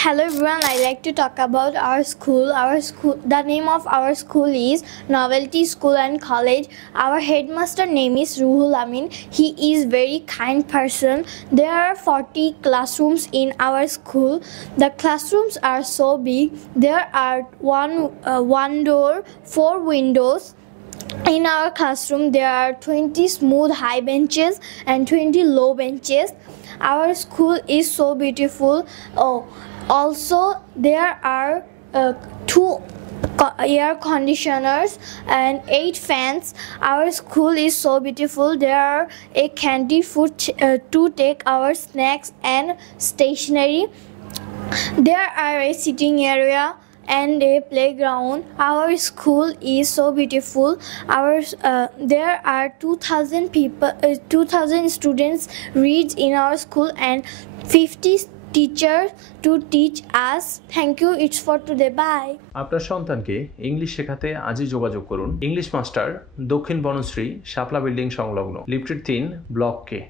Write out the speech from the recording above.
Hello everyone, I like to talk about our school. The name of our school is Novelty School and College. Our headmaster name is Ruhul Amin. He is very kind person. There are 40 classrooms in our school. The classrooms are so big. There are one door, 4 windows. In our classroom, there are 20 smooth high benches and 20 low benches. Our school is so beautiful. Also, there are 2 air conditioners and 8 fans. Our school is so beautiful. There are a candy food to take our snacks and stationery. There are a sitting area and a playground. Our school is so beautiful. There are 2,000 students reads in our school and 50 teachers to teach us. Thank you. It's for today. Bye. আপনার সন্তানকে English শেখাতে আজই যোগাযোগ করুন English master, দক্ষিণ বনশ্রী, শাপলা building সংলগ্ন, lifted 3, block কে।